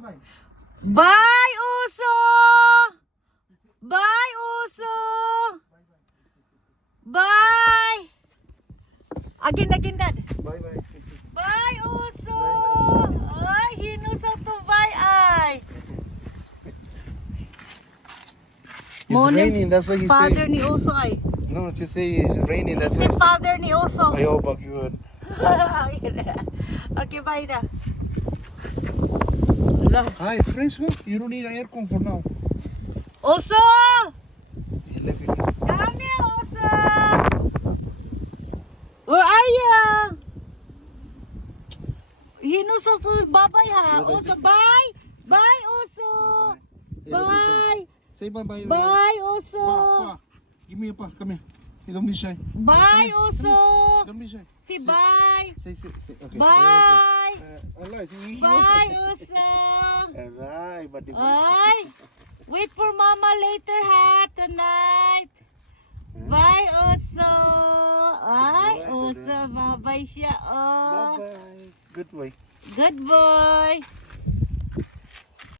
Bye, Uso! Bye, Uso! Bye! Again, Dad. Bye. Bye, Uso! Ay, hinusaw to bye, ay. It's raining, that's why he's Father saying. ni Uso, ay. No, just say it's raining, that's why Ni he's father ni Uso. Ayaw, pag yun. Okay, bye na. Wala. Ah, it's fresco. You don't need aircon for now. Uso! He left it. Come here, Uso! Where are you? Hinusaw to babay ha. Uso, bye! Bye, Uso! Bye! Say bye-bye. Bye, Uso! Pa. Give me a pa. Come here. You don't be shy. Bye, Uso! Don't be shy. Si bye! Say. Okay. Bye! Allah, see you. Bye, Uso! Alright, but the Ay! Wait for Mama later ha, tonight! Bye, Uso! Ay, Uso, babay siya, oh! Bye-bye. Good boy. Good boy!